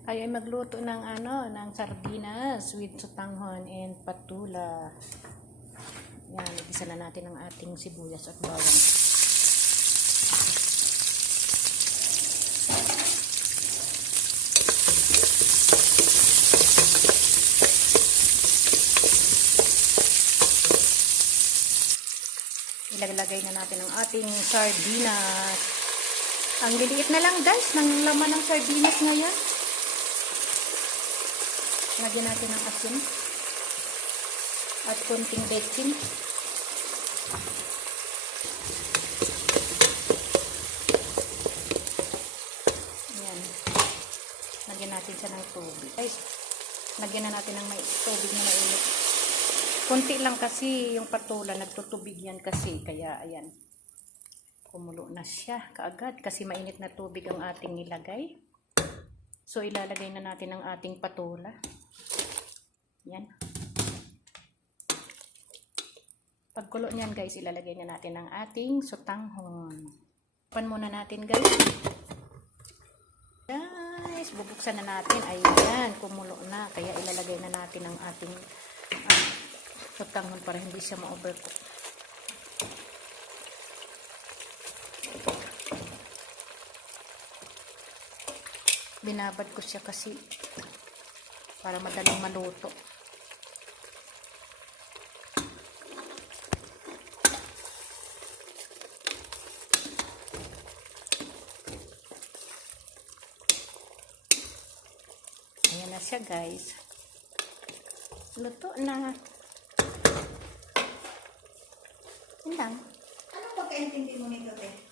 Tayo ay magluto ng ng sardinas with sotanghon and patula. Yan, igisa na natin ang ating sibuyas at bawang. Ilalagay na natin ang ating sardinas. Ang liliit na lang guys, ng laman ng sardinas ngayon. Lagyan natin ng asin at konting baking. Ayan. Lagyan natin siya ng tubig. Ay, lagyan na natin ng tubig na mainit. Konti lang kasi yung patula, nagtutubig yan kasi. Kaya, ayan. Kumulo na siya kaagad kasi mainit na tubig ang ating nilagay. So, ilalagay na natin ang ating patula. Yan. Pagkulo niyan guys, ilalagay na natin ang ating sotanghon. Pan muna natin guys. Guys, bubuksan na natin. Ayan, kumulo na. Kaya ilalagay na natin ang ating sotanghon para hindi siya ma-overcook. Binabad ko siya kasi para madaling maluto. Ayan na siya guys. Luto na. Yan lang. Anong pagkaintindi mo nito, te?